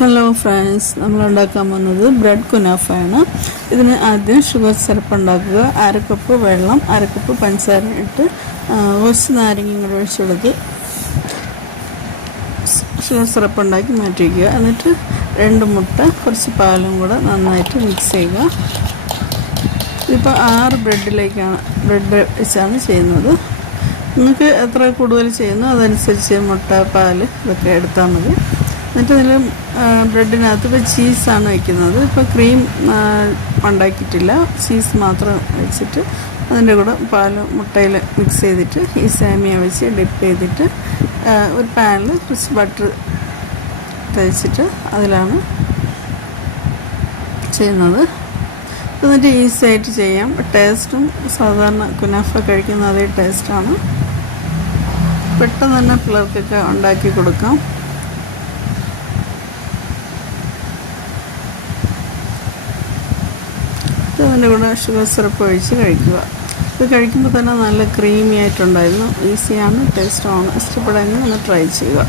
Hello friends, നമ്മൾ ഉണ്ടാക്കാൻ പോകുന്നത് ബ്രെഡ് കുനാഫയാണ്. ഇതിന് ആദ്യം ഷുഗർ സിറപ്പ് ഉണ്ടാക്കുക. 1/2 കപ്പ് വെള്ളം, 1/2 കപ്പ് പഞ്ചസാര ഇട്ട് കുറച്ച് നാരങ്ങയും കൂടെ ഒഴിച്ച് കൊടുത്ത് ഷുഗർ സിറപ്പ് ഉണ്ടാക്കി മാറ്റി വയ്ക്കുക. എന്നിട്ട് 2 മുട്ട, കുറച്ച് പാലും കൂടെ നന്നായിട്ട് മിക്സ് ചെയ്യുക. ഇതിപ്പോൾ 6 ബ്രെഡ് വെച്ചാണ് ചെയ്യുന്നത്. നിങ്ങൾക്ക് എത്ര കൂടുതൽ ചെയ്യുന്നു അതനുസരിച്ച് മുട്ട, പാൽ ഇതൊക്കെ എടുത്താൽ മതി. എന്നിട്ട് ഇതിൽ ബ്രെഡിനകത്ത് ഇപ്പോൾ ചീസാണ് വയ്ക്കുന്നത്. ഇപ്പോൾ ക്രീം ഉണ്ടാക്കിയിട്ടില്ല, ചീസ് മാത്രം വെച്ചിട്ട് അതിൻ്റെ കൂടെ പാലും മുട്ടയിൽ മിക്സ് ചെയ്തിട്ട് ഈ സേമിയ വെച്ച് ഡിപ്പ് ചെയ്തിട്ട് ഒരു പാനിൽ കുറച്ച് ബട്ടർ തേച്ചിട്ട് അതിലാണ് ചെയ്യുന്നത്. എന്നിട്ട് ഈസി ആയിട്ട് ചെയ്യാം. ടേസ്റ്റും സാധാരണ കുനാഫ കഴിക്കുന്ന അതേ ടേസ്റ്റാണ്. പെട്ടെന്ന് തന്നെ പിള്ളേർക്കൊക്കെ ഉണ്ടാക്കി കൊടുക്കാം. അതിൻ്റെ കൂടെ ഷുഗർ സിറപ്പ് ഒഴിച്ച് കഴിക്കുക. ഇത് കഴിക്കുമ്പോൾ തന്നെ നല്ല ക്രീമി ആയിട്ടുണ്ടായിരുന്നു. ഈസിയാണ്, ടേസ്റ്റുമാണ്. ഇഷ്ടപ്പെടുമെങ്കിൽ ഒന്ന് ട്രൈ ചെയ്യുക.